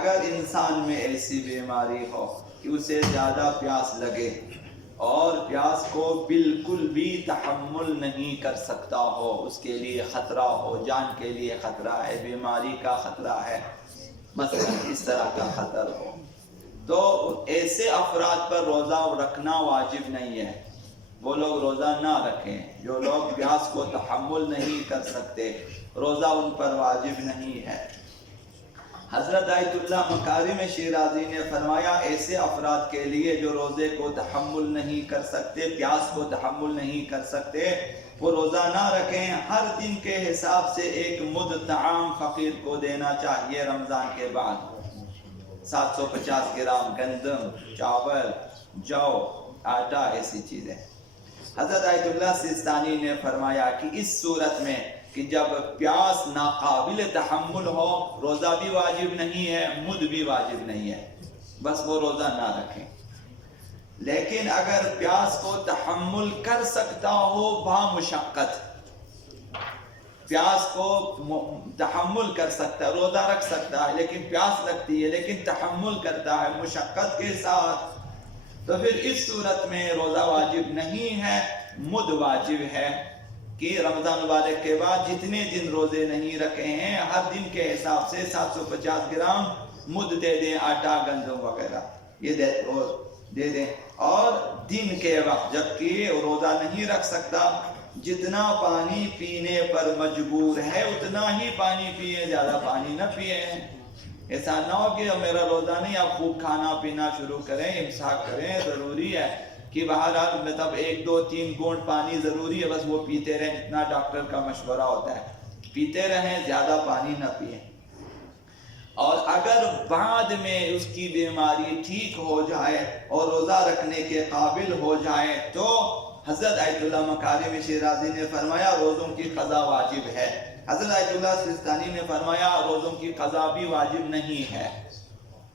اگر انسان میں ایسی بیماری ہو کہ اسے زیادہ پیاس لگے اور پیاس کو بالکل بھی تحمل نہیں کر سکتا ہو، اس کے لیے خطرہ ہو، جان کے لیے خطرہ ہے، بیماری کا خطرہ ہے، مثلا اس طرح کا خطر ہو، تو ایسے افراد پر روزہ رکھنا واجب نہیں ہے، وہ لوگ روزہ نہ رکھیں۔ جو لوگ پیاس کو تحمل نہیں کر سکتے روزہ ان پر واجب نہیں ہے۔ حضرت آیت اللہ مکارم شیرازی نے فرمایا ایسے افراد کے لیے جو روزے کو تحمل نہیں کر سکتے، پیاس کو تحمل نہیں کر سکتے، وہ روزہ نہ رکھیں۔ ہر دن کے حساب سے ایک مد طعام فقیر کو دینا چاہیے رمضان کے بعد، 750 گرام گندم، چاول، جو، آٹا، ایسی چیزیں۔ حضرت آیت اللہ سیستانی نے فرمایا کہ اس صورت میں کہ جب پیاس ناقابل تحمل ہو، روزہ بھی واجب نہیں ہے، مد بھی واجب نہیں ہے، بس وہ روزہ نہ رکھیں۔ لیکن اگر پیاس کو تحمل کر سکتا ہو بامشقت، پیاس کو تحمل کر سکتا ہے، روزہ رکھ سکتا ہے لیکن پیاس لگتی ہے لیکن تحمل کرتا ہے مشقت کے ساتھ، تو پھر اس صورت میں روزہ واجب نہیں ہے، مد واجب ہے کہ رمضان مبارک کے بعد جتنے دن روزے نہیں رکھے ہیں ہر دن کے حساب سے 750 گرام مد دے دیں، آٹا، گندم وغیرہ یہ دے دیں۔ اور دن کے وقت جبکہ روزہ نہیں رکھ سکتا، جتنا پانی پینے پر مجبور ہے اتنا ہی پانی پیئے، زیادہ پانی نہ پیئے۔ ایسا نہ ہو کہ میرا روزہ نہیں، آپ خوب کھانا پینا شروع کریں، امساک کریں، ضروری ہے کہ بہرحال مطلب 1 2 3 گھونٹ پانی ضروری ہے، بس وہ پیتے رہیں، جتنا ڈاکٹر کا مشورہ ہوتا ہے پیتے رہیں، زیادہ پانی نہ پئیں۔ اور اگر بعد میں اس کی بیماری ٹھیک ہو جائے اور روزہ رکھنے کے قابل ہو جائے تو حضرت آیت اللہ مکارم شیرازی نے فرمایا روزوں کی قضا واجب ہے۔ حضرت آیت اللہ سیستانی نے فرمایا روزوں کی قضا بھی واجب نہیں ہے۔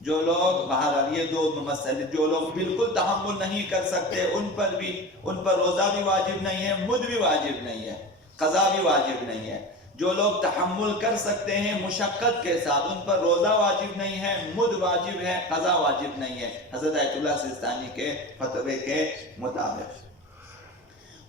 جو لوگ بہرحال یہ 2 مسئلے، جو لوگ بالکل تحمل نہیں کر سکتے ان پر روزہ بھی واجب نہیں ہے، مد بھی واجب نہیں ہے، قضا بھی واجب نہیں ہے۔ جو لوگ تحمل کر سکتے ہیں مشقت کے ساتھ ان پر روزہ واجب نہیں ہے، مد واجب ہے، قضا واجب نہیں ہے، حضرت آیت اللہ سیستانی کے فتوے کے مطابق۔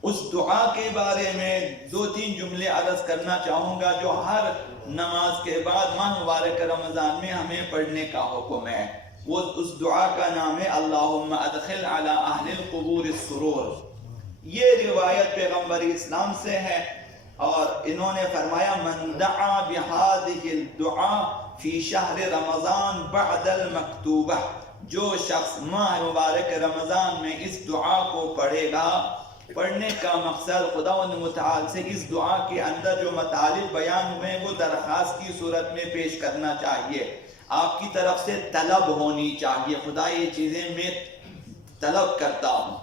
اس دعا کے بارے میں 2 3 جملے عرض کرنا چاہوں گا جو ہر نماز کے بعد ماہ مبارک رمضان میں ہمیں پڑھنے کا حکم ہے۔ وہ اس دعا کا نام ہے اللہم ادخل علی اہل القبور السرور۔ یہ روایت پیغمبر اسلام سے ہے اور انہوں نے فرمایا من دعا بہذہ الدعاء فی شہر رمضان بعد المکتوبہ، جو شخص ماہ مبارک رمضان میں اس دعا کو پڑھے گا، پڑھنے کا مقصد خداوند متعال سے اس دعا کے اندر جو مطالب بیان ہوئے وہ درخواست کی صورت میں پیش کرنا چاہیے، آپ کی طرف سے طلب ہونی چاہیے، خدا یہ چیزیں میں طلب کرتا ہوں۔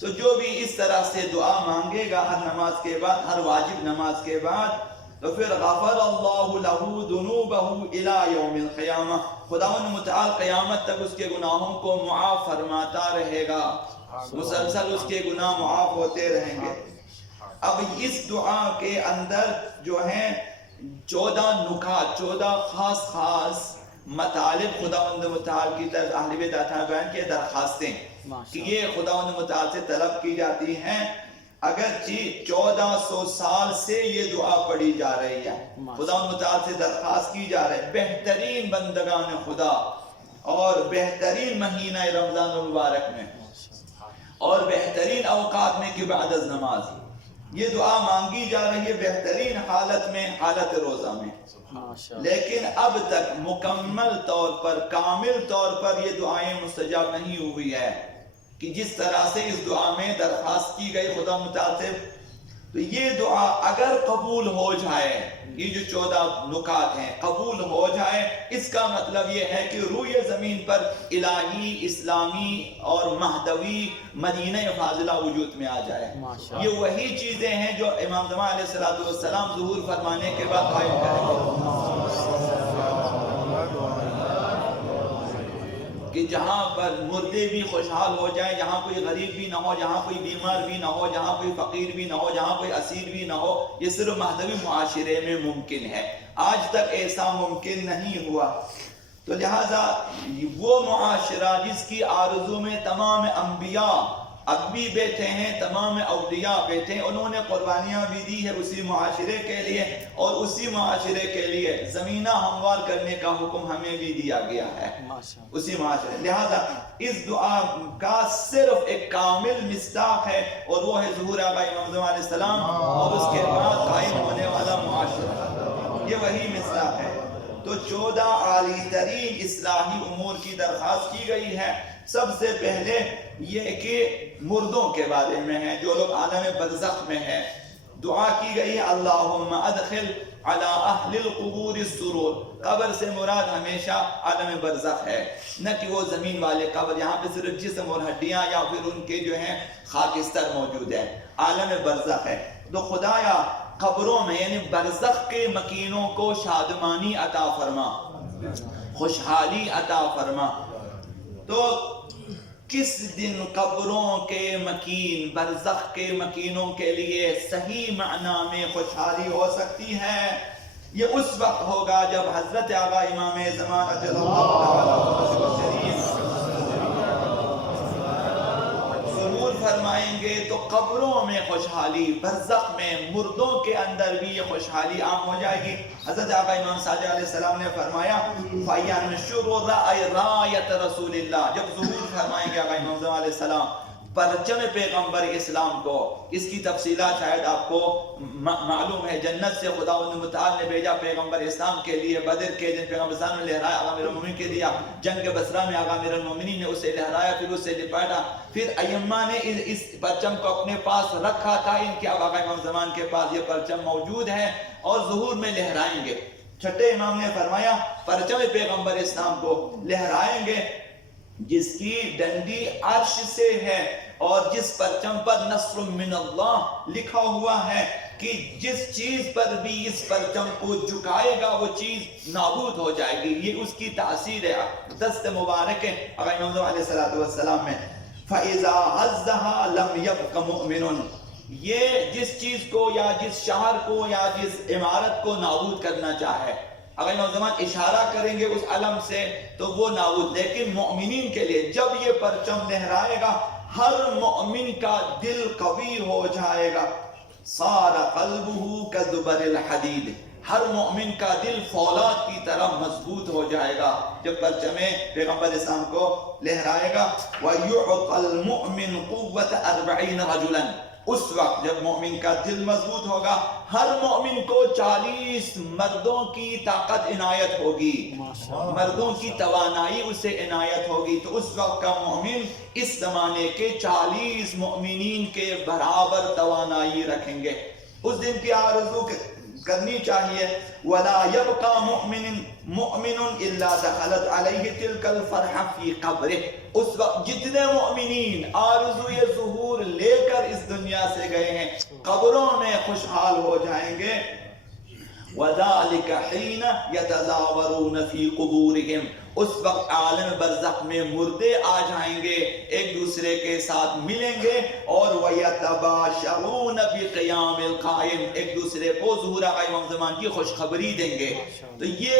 تو جو بھی اس طرح سے دعا مانگے گا ہر نماز کے بعد، ہر واجب نماز کے بعد، تو پھر غفر اللہ لہ ذنوبہ الی یوم القیامہ، خداوند متعال قیامت تک اس کے گناہوں کو معاف فرماتا رہے گا، مسلسل اس کے گناہ معاف ہوتے رہیں گے۔ اب اس دعا کے اندر جو ہیں 14 نکات، 14 خاص مطالب خداوند متعال کی طرف اہل بیت بیان کی درخواستیں کہ یہ خداوند متعال سے طلب کی جاتی ہیں، اگرچہ 1400 سال سے یہ دعا پڑھی جا رہی ہے، خداوند متعال سے درخواست کی جا رہی ہے۔ بہترین بندگان خدا اور بہترین مہینہ رمضان المبارک میں اور بہترین اوقات میں کہ بعد از نماز یہ دعا مانگی جا رہی ہے، بہترین حالت میں، حالت روزہ میں، لیکن اب تک مکمل طور پر، کامل طور پر یہ دعائیں مستجاب نہیں ہوئی ہے کہ جس طرح سے اس دعا میں درخواست کی گئی خدا متعال سے۔ تو یہ دعا اگر قبول ہو جائے، یہ جو 14 نکات ہیں قبول ہو جائے، اس کا مطلب یہ ہے کہ روئے زمین پر الہی، اسلامی اور مہدوی مدینہ فاضلہ وجود میں آ جائے۔ یہ وہی چیزیں ہیں جو امام زمان علیہ السلام ظہور فرمانے کے بعد قائم کریں گے کہ جہاں پر مردے بھی خوشحال ہو جائیں، جہاں کوئی غریب بھی نہ ہو، جہاں کوئی بیمار بھی نہ ہو، جہاں کوئی فقیر بھی نہ ہو، جہاں کوئی اسیر بھی نہ ہو، یہ صرف مہدوی معاشرے میں ممکن ہے، آج تک ایسا ممکن نہیں ہوا۔ تو لہٰذا وہ معاشرہ جس کی آرزو میں تمام انبیاء اب بھی بیٹھے ہیں، تمام اولیاء بیٹھے ہیں، انہوں نے قربانیاں بھی دی ہے اسی معاشرے کے لیے، اور اسی معاشرے کے لیے زمینہ ہموار کرنے کا حکم ہمیں بھی دیا گیا ہے اسی معاشرے۔ لہذا اس دعا کا صرف ایک کامل مصداق ہے، اور وہ ہے ظہور آقا امام زمان علیہ السلام اور اس کے بعد قائم ہونے والا معاشرہ، یہ وہی مصداق ہے۔ تو 14 عالی ترین اصلاحی امور کی درخواست کی گئی ہے۔ سب سے پہلے یہ کہ مردوں کے بارے میں ہے، جو لوگ عالم برزخ میں ہیں، دعا کی گئی ہے اللہم ادخل علی اہل القبور السرور۔ قبر سے مراد ہمیشہ عالم برزخ ہے، نہ کہ وہ زمین والے قبر، یہاں پہ صرف جسم اور ہڈیاں یا پھر ان کے جو ہیں خاکستر موجود ہے، عالم برزخ ہے۔ تو خدایا قبروں میں یعنی برزخ کے مکینوں کو شادمانی عطا فرما، خوشحالی عطا فرما۔ تو کس دن قبروں کے مکین، برزخ کے مکینوں کے لیے صحیح معنی میں خوشحالی ہو سکتی ہے؟ یہ اس وقت ہوگا جب حضرت آقا امام زمان اجل اللہ تعالیٰ شریف ظہور فرمائیں گے تو قبروں میں خوشحالی، برزخ میں مردوں کے اندر بھی یہ خوشحالی عام ہو جائے گی۔ حضرت آقا امام صادق علیہ السلام نے فرمایا فَيَنْشُرُ رَأَيْ رسول اللہ، جب ظہور فرمائیں گے آقا امام علیہ السلام پرچم پیغمبر اسلام کو، اس کی تفصیلات شاید آپ کو معلوم ہے، جنت سے خدا متعال نے بھیجا پیغمبر اسلام کے لیے، بدر کے دن پیغمبر اسلام نے لہرایا، آقا امیر المومنین کے دیا، جنگ بصرہ میں آقا امیر المومنین نے اسے لہرایا، پھر اسے لپاٹا، پھر ائمہ نے اس پرچم کو اپنے پاس رکھا تھا، ان کے آقا امام زمان کے پاس یہ پرچم موجود ہے اور ظہور میں لہرائیں گے۔ چھٹے امام نے فرمایا پرچم پیغمبر اسلام کو لہرائیں گے جس کی ڈنڈی عرش سے ہے، اور جس پرچم پر نصر من اللہ لکھا ہوا ہے کہ جس چیز پر بھی اس پرچم کو جھکائے گا وہ چیز نابود ہو جائے گی، یہ اس کی تاثیر ہے، دست مبارک ہے آقا امام علیہ السلام میں۔ فَإِذَا عَزَّهَا لَمْ يَبْقَ مُؤْمِنٌ، یہ جس چیز کو یا جس شہر کو یا جس عمارت کو نابود کرنا چاہے، اگر امام زمان اشارہ کریں گے اس علم سے تو وہ نابود، لیکن مؤمنین کے لیے جب یہ پرچم لہرائے گا ہر مؤمن کا دل قوی ہو جائے گا، صار قلبہ کذبر الحدید، ہر مؤمن کا دل فولاد کی طرح مضبوط ہو جائے گا جب پرچم پیغمبر اسلام کو لہرائے گا۔ وَيُعْطَى الْمُؤْمِنُ قُوَّةَ 40 رَجُلًا، اس وقت جب مومن کا دل مضبوط ہوگا ہر مومن کو 40 مردوں کی طاقت عنایت ہوگی، مردوں کی توانائی اسے عنایت ہوگی، تو اس وقت کا مومن اس زمانے کے 40 مؤمنین کے برابر توانائی رکھیں گے۔ اس دن کی آرزو کرنی چاہیے وَلَا يَبْقَى مُؤْمِنٌ إِلَّا دَخَلَتْ عَلَيْهِ تِلْكَ الْفَرْحَ فِي قَبْرِهِ، اس وقت جتنے مؤمنین آرزوی ظہور لے کر اس دنیا سے گئے ہیں قبروں میں خوشحال ہو جائیں گے۔ وَذَلِكَ حِينَ يَتَزَاوَرُونَ فِي قُبُورِهِمْ، اس وقت عالم برزخ میں مردے آ جائیں گے، ایک دوسرے کے ساتھ ملیں گے، اور وَيَتَبَاشَرُونَ بِقِيَامِ الْقَائِمِ، ایک دوسرے کو ظہور آقا امام زمان کی خوشخبری دیں گے۔ تو یہ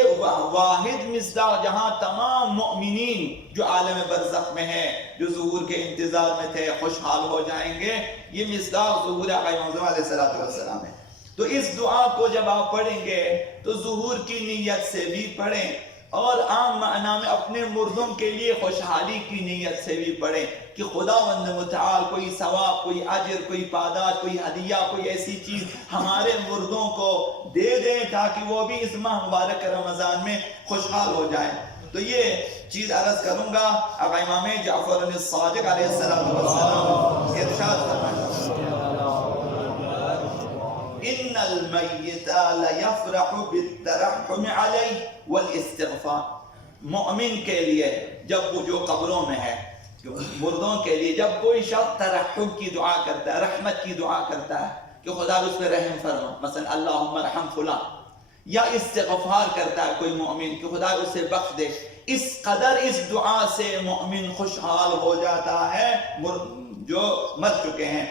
واحد مصداق جہاں تمام مؤمنین جو عالم برزخ میں ہیں، جو ظہور کے انتظار میں تھے، خوشحال ہو جائیں گے، یہ مصداق ظہور آقا امام زمان علیہ السلام ہے۔ تو اس دعا کو جب آپ پڑھیں گے تو ظہور کی نیت سے بھی پڑھیں، اور عام معنی میں اپنے مردوں کے لیے خوشحالی کی نیت سے بھی پڑھیں کہ خداوند متعال کوئی ثواب، کوئی اجر، کوئی پاداش، کوئی ہدیہ، کوئی ایسی چیز ہمارے مردوں کو دے دیں تاکہ وہ بھی اس ماہ مبارک رمضان میں خوشحال ہو جائیں۔ تو یہ چیز عرض کروں گا۔ آقا امام جعفر الصادق علیہ السلام ارشاد فرمائیں ان المیت لیفرح بالترحم علیہ والاستغفار، مومن کے لیے جب وہ جو قبروں میں ہے، مردوں کے لیے جب کوئی شخص ترحم کی دعا کرتا ہے، رحمت کی دعا کرتا ہے کہ خدا اس پہ رحم فرما، مثلا اللہم ارحم فلاں، یا استغفار کرتا ہے کوئی مومن کہ خدا اسے بخش دے، اس قدر اس دعا سے مومن خوشحال ہو جاتا ہے جو مر چکے ہیں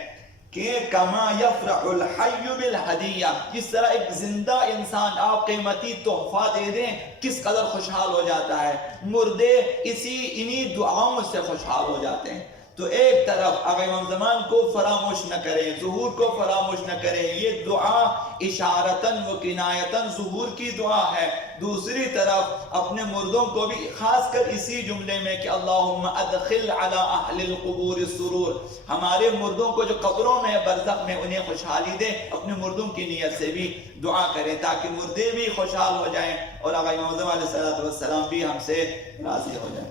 کہ کما یفرح الحی بالہدیہ، جس طرح ایک زندہ انسان آپ قیمتی تحفہ دے دیں کس قدر خوشحال ہو جاتا ہے، مردے انہی دعاؤں سے خوشحال ہو جاتے ہیں۔ تو ایک طرف آقا امام زمان کو فراموش نہ کریں، ظہور کو فراموش نہ کریں، یہ دعا اشارتاً و کنایتاً ظہور کی دعا ہے۔ دوسری طرف اپنے مردوں کو بھی خاص کر اسی جملے میں کہ اللہم ادخل علی اہل القبور السرور، ہمارے مردوں کو جو قبروں میں برزخ میں انہیں خوشحالی دے، اپنے مردوں کی نیت سے بھی دعا کریں تاکہ مردے بھی خوشحال ہو جائیں اور آقا امام زمان علیہ السلام بھی ہم سے راضی ہو جائیں۔